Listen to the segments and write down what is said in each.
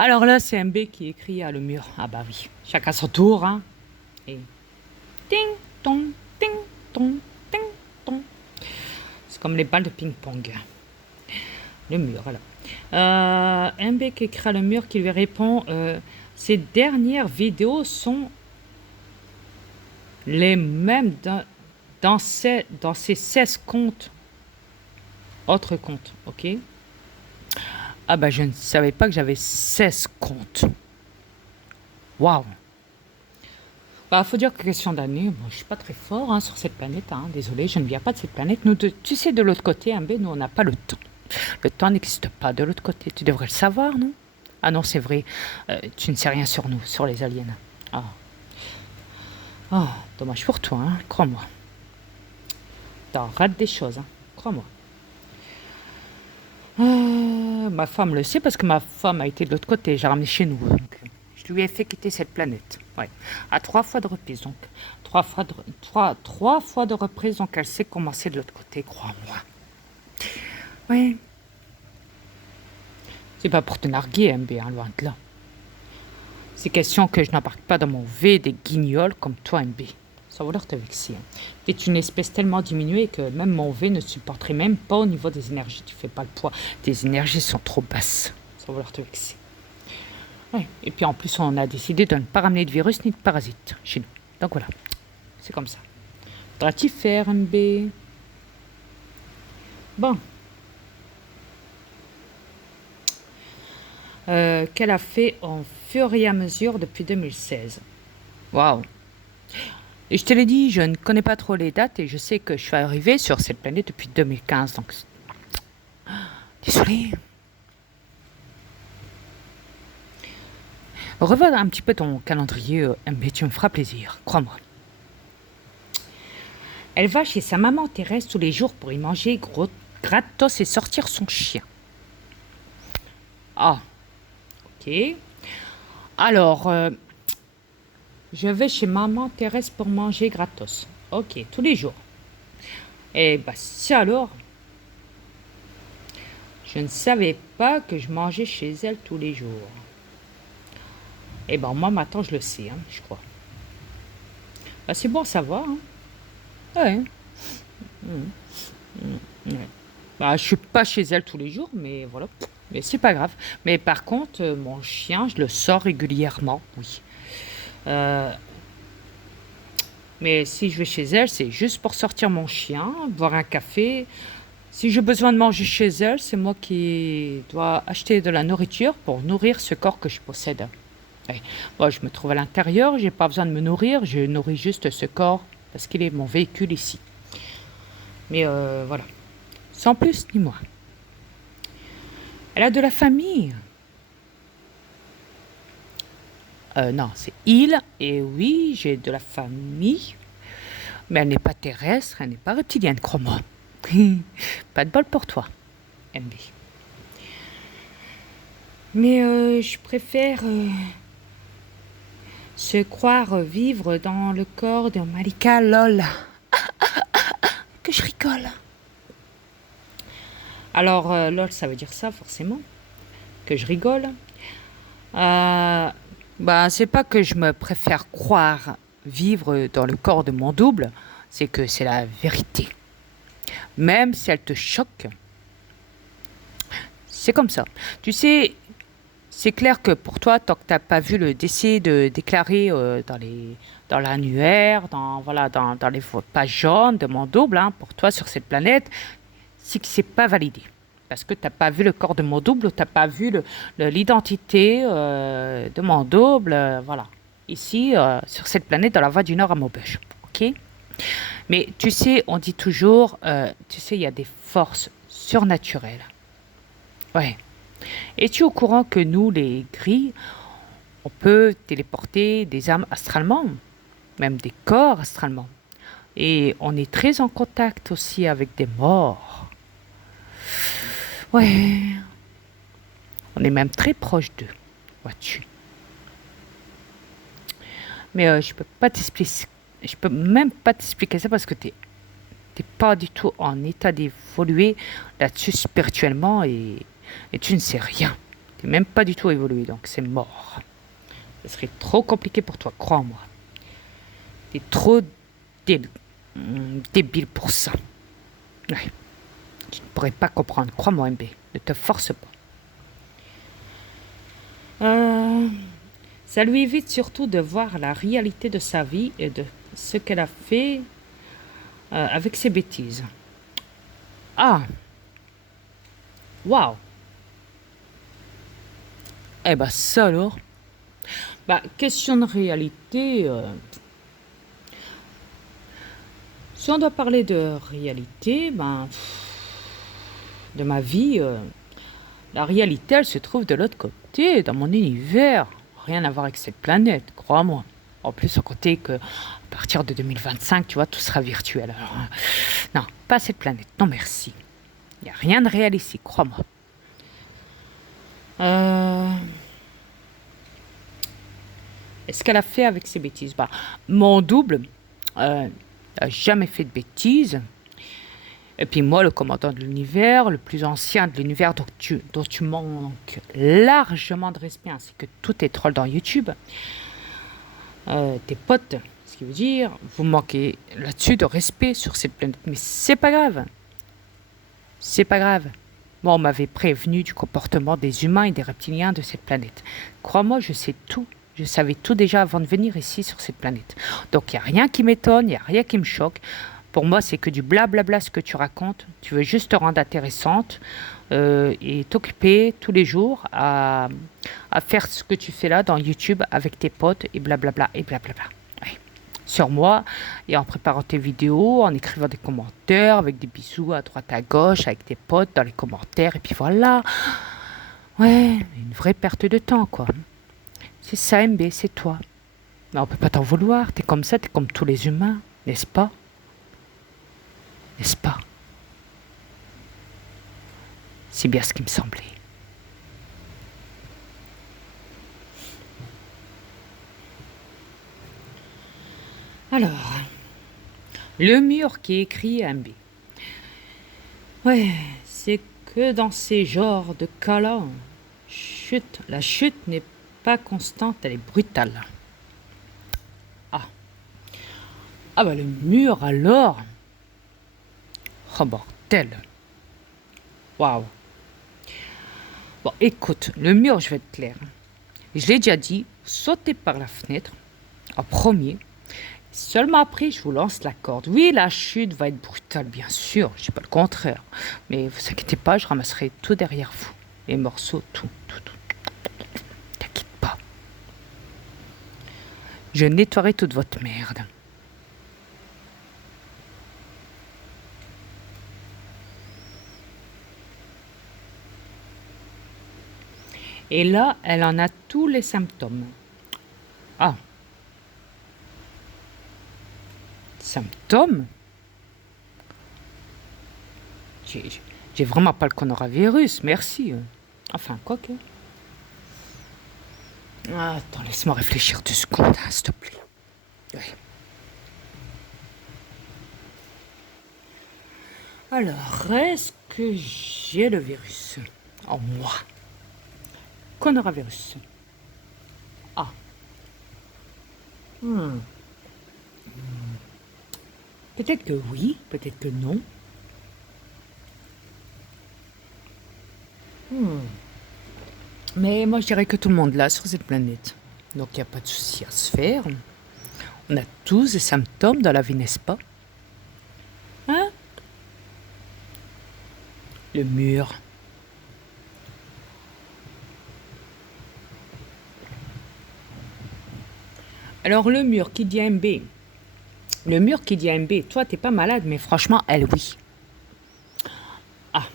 Alors là, c'est MB qui écrit à le mur. Ah bah oui, chacun son tour, hein. Et ting, tong, ting, tong. C'est comme les balles de ping-pong. Le mur, alors. MB qui écrit à le mur qui lui répond ces dernières vidéos sont les mêmes dans ces 16 comptes. Autres comptes, ok? Ah bah je ne savais pas que j'avais 16 comptes. Waouh! Bah, faut dire que question d'année, moi, je suis pas très fort hein, sur cette planète. Hein. Désolé, je ne viens pas de cette planète. Nous, tu sais, de l'autre côté, MB, nous, on n'a pas le temps. Le temps n'existe pas de l'autre côté. Tu devrais le savoir, non? Ah non, c'est vrai. Tu ne sais rien sur nous, sur les aliens. Ah, oh, dommage pour toi, hein, crois-moi. T'en rates des choses, hein, crois-moi. Ma femme le sait parce que ma femme a été de l'autre côté. J'ai ramené chez nous. Donc, je lui ai fait quitter cette planète. Ouais. À 3 fois de reprise. Donc, 3 fois de reprise. Donc, elle sait comment c'est de l'autre côté, crois-moi. Oui. C'est pas pour te narguer, MB, hein, loin de là. C'est question que je n'embarque pas dans mon V des guignols comme toi, MB. Sans vouloir te vexer. Hein. Tu es une espèce tellement diminuée que même mon V ne supporterait même pas au niveau des énergies. Tu fais pas le poids. Tes énergies sont trop basses. Sans vouloir te vexer. Ouais. Et puis en plus, on a décidé de ne pas ramener de virus ni de parasites chez nous. Donc voilà. C'est comme ça. Faudra-t-il faire, MB? Bon. Qu'elle a fait en fur et à mesure depuis 2016. Waouh! Et je te l'ai dit, je ne connais pas trop les dates et je sais que je suis arrivée sur cette planète depuis 2015. Donc, désolée. Revois un petit peu ton calendrier, MB, tu me feras plaisir, crois-moi. Elle va chez sa maman Thérèse tous les jours pour y manger gratos et sortir son chien. Ah, ok. Alors, je vais chez maman Thérèse pour manger gratos. Ok, tous les jours. Eh bah, si alors, je ne savais pas que je mangeais chez elle tous les jours. Eh ben moi maintenant je le sais, hein, je crois. Bah, c'est bon à savoir. Hein. Ouais. Ouais. Bah, je suis pas chez elle tous les jours, mais voilà. Mais c'est pas grave. Mais par contre, mon chien, je le sors régulièrement, oui. Euh, mais si je vais chez elle, c'est juste pour sortir mon chien, boire un café. Si j'ai besoin de manger chez elle, c'est moi qui dois acheter de la nourriture pour nourrir ce corps que je possède. Ouais. Moi, je me trouve à l'intérieur, j'ai pas besoin de me nourrir, je nourris juste ce corps parce qu'il est mon véhicule ici. Mais voilà, sans plus ni moins. Elle a de la famille. Non, c'est il. Et oui, j'ai de la famille. Mais elle n'est pas terrestre, elle n'est pas reptilienne, crois-moi. Pas de bol pour toi, MB. Mais je préfère se croire vivre dans le corps de Malika Lol. Que je rigole. Alors, lol, ça veut dire ça, forcément. Que je rigole. Bah, c'est pas que je me préfère croire vivre dans le corps de mon double, c'est que c'est la vérité. Même si elle te choque, c'est comme ça. Tu sais, c'est clair que pour toi, tant que t'as pas vu le décès déclaré dans l'annuaire, voilà, dans les pages jaunes de mon double, hein, pour toi sur cette planète, c'est que c'est pas validé. Parce que t'as pas vu le corps de mon double, t'as pas vu l'identité de mon double, voilà. Ici, sur cette planète, dans la voie du Nord à Maubeuge. Ok? Mais tu sais, on dit toujours, tu sais, il y a des forces surnaturelles. Ouais. Es-tu au courant que nous, les gris, on peut téléporter des âmes astralement, même des corps astralement. Et on est très en contact aussi avec des morts. Ouais, on est même très proche d'eux, vois-tu. Mais je peux pas t'expliquer, je peux même pas t'expliquer ça parce que t'es pas du tout en état d'évoluer là-dessus spirituellement et tu ne sais rien. T'es même pas du tout évolué, donc c'est mort. Ce serait trop compliqué pour toi, crois-moi. T'es trop débile, débile pour ça. Ouais. Tu ne pourrais pas comprendre, crois-moi, MB. Ne te force pas. Ça lui évite surtout de voir la réalité de sa vie et de ce qu'elle a fait avec ses bêtises. Ah, waouh. Eh ben ça alors. Bah, question de réalité. Si on doit parler de réalité, ben, de ma vie, la réalité, elle se trouve de l'autre côté, dans mon univers. Rien à voir avec cette planète, crois-moi. En plus, à côté que, à partir de 2025, tu vois, tout sera virtuel. Alors, non, pas cette planète. Non, merci. Il n'y a rien de réel ici, crois-moi. Est-ce qu'elle a fait avec ses bêtises? Bah, mon double n'a jamais fait de bêtises. Et puis moi, le commandant de l'univers, le plus ancien de l'univers, dont tu manques largement de respect, ainsi que tous tes trolls dans YouTube, tes potes, ce qui veut dire, vous manquez là-dessus de respect sur cette planète. Mais c'est pas grave. C'est pas grave. Moi, on m'avait prévenu du comportement des humains et des reptiliens de cette planète. Crois-moi, je sais tout. Je savais tout déjà avant de venir ici sur cette planète. Donc, il n'y a rien qui m'étonne, il n'y a rien qui me choque. Pour moi, c'est que du blablabla ce que tu racontes. Tu veux juste te rendre intéressante et t'occuper tous les jours à faire ce que tu fais là dans YouTube avec tes potes et blablabla et blablabla. Ouais. Sur moi et en préparant tes vidéos, en écrivant des commentaires avec des bisous à droite à gauche avec tes potes dans les commentaires et puis voilà. Ouais, une vraie perte de temps quoi. C'est ça MB, c'est toi. Mais on peut pas t'en vouloir, t'es comme ça, t'es comme tous les humains, n'est-ce pas? N'est-ce pas? C'est bien ce qui me semblait. Alors, le mur qui est écrit MB. Ouais, c'est que dans ces genres de cas-là, la chute n'est pas constante, elle est brutale. Ah. Ah bah le mur alors. Oh bordel. Waouh. Bon, écoute, le mur, je vais être clair. Je l'ai déjà dit, sautez par la fenêtre en premier. Seulement après, je vous lance la corde. Oui, la chute va être brutale, bien sûr. Je dis pas le contraire. Mais vous inquiétez pas, je ramasserai tout derrière vous. Les morceaux, tout. T'inquiète pas. Je nettoierai toute votre merde. Et là, elle en a tous les symptômes. Ah. Symptômes? J'ai vraiment pas le coronavirus, merci. Enfin, quoi que. Ah, attends, laisse-moi réfléchir 2 secondes, hein, s'il te plaît. Oui. Alors, est-ce que j'ai le virus en moi? Coronavirus. Ah. Peut-être que oui, peut-être que non. Mais moi, je dirais que tout le monde l'a sur cette planète. Donc, il n'y a pas de souci à se faire. On a tous des symptômes dans la vie, n'est-ce pas? Hein? Le mur. Alors, le mur qui dit MB. Le mur qui dit MB. Toi, t'es pas malade, mais franchement, elle, oui. Ah.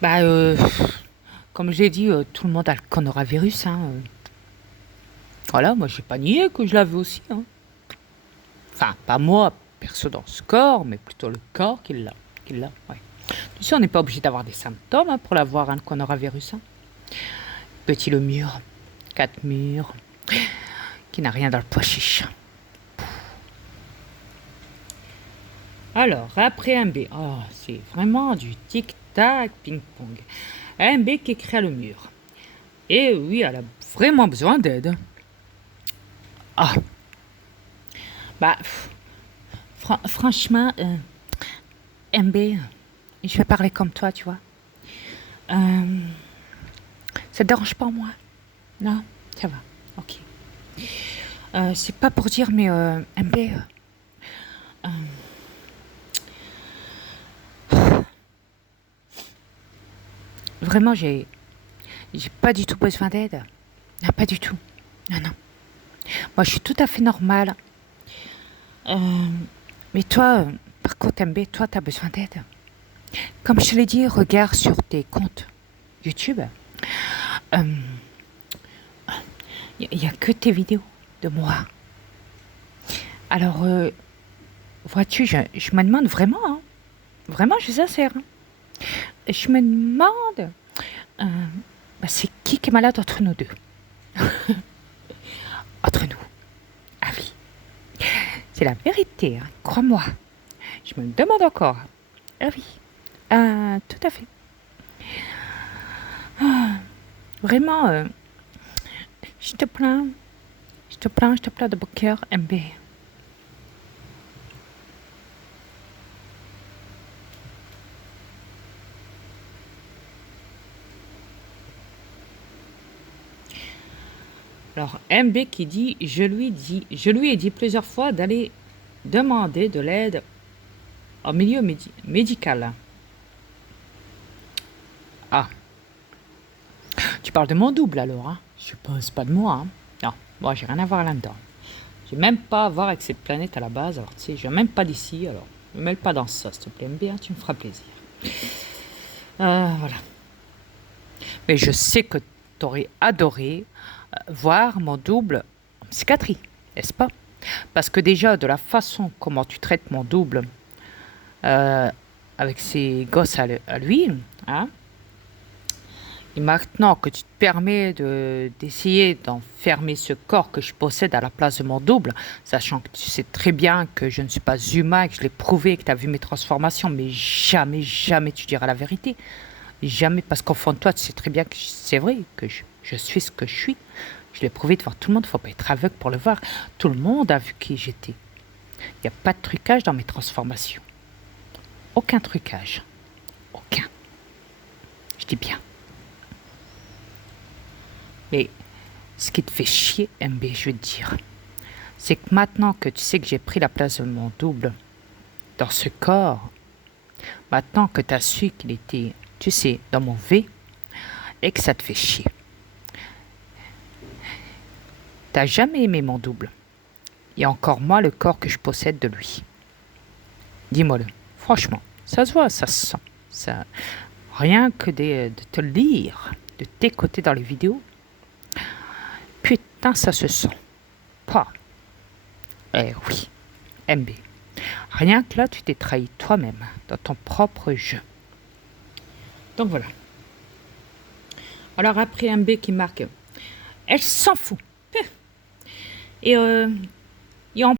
Bah, comme j'ai dit, tout le monde a le coronavirus, hein. Voilà, moi, j'ai pas nié que je l'avais aussi, hein. Enfin, pas moi, perso dans ce corps, mais plutôt le corps qui l'a. Ouais. Tu sais, on n'est pas obligé d'avoir des symptômes hein, pour l'avoir, hein, le coronavirus. Hein. Petit le mur, 4 murs, qui n'a rien dans le pois chiche. Alors, après un B, oh, c'est vraiment du tic-tac, ping-pong. MB qui écrit à le mur. Et oui, elle a vraiment besoin d'aide. Ah, bah, franchement, MB, je vais parler comme toi, tu vois. Euh, Ça te dérange pas, moi? Non? Ça va, ok. C'est pas pour dire, mais MB, euh, vraiment, j'ai pas du tout besoin d'aide. Non, pas du tout. Non, non. Moi, je suis tout à fait normale. Euh, mais toi, par contre, MB, toi, t'as besoin d'aide. Comme je te l'ai dit, regarde sur tes comptes YouTube. Il n'y a que tes vidéos de moi. Alors, vois-tu, je me demande vraiment, hein, vraiment, je suis sincère, hein, je me demande, euh, bah, c'est qui est malade entre nous deux? Entre nous. Ah oui, c'est la vérité, hein, crois-moi. Je me le demande encore. Ah oui, tout à fait. Vraiment, je te plains, je te plains de bon cœur, MB. Alors, MB qui dit, je lui ai dit plusieurs fois d'aller demander de l'aide au milieu médical. Ah, tu parles de mon double alors, hein? Je suppose pas de moi, hein? Non, moi j'ai rien à voir là-dedans. J'ai même pas à voir avec cette planète à la base, alors tu sais, je viens même pas d'ici, alors ne me mêle pas dans ça, s'il te plaît, MB, hein, tu me feras plaisir. Voilà. Mais je sais que t'aurais adoré voir mon double en psychiatrie, n'est-ce pas? Parce que déjà, de la façon comment tu traites mon double euh, avec ses gosses à lui, hein, et maintenant que tu te permets d'essayer d'enfermer ce corps que je possède à la place de mon double, sachant que tu sais très bien que je ne suis pas humain, que je l'ai prouvé, que tu as vu mes transformations, mais jamais, jamais tu diras la vérité. Jamais, parce qu'au fond de toi, tu sais très bien que c'est vrai, que je suis ce que je suis. Je l'ai prouvé devant tout le monde, il ne faut pas être aveugle pour le voir. Tout le monde a vu qui j'étais. Il n'y a pas de trucage dans mes transformations. Aucun trucage. Aucun. Je dis bien. Mais ce qui te fait chier, MB, je veux te dire, c'est que maintenant que tu sais que j'ai pris la place de mon double dans ce corps, maintenant que tu as su qu'il était, tu sais, dans mon V, et que ça te fait chier. T'as jamais aimé mon double, et encore moins le corps que je possède de lui. Dis-moi-le, franchement, ça se voit, ça se sent. Ça, rien que de te lire, de t'écouter dans les vidéos, putain, ça se sent. Pas. Eh oui, MB. Rien que là, tu t'es trahi toi-même dans ton propre jeu. Donc voilà. Alors après MB qui marque, elle s'en fout. Et, et en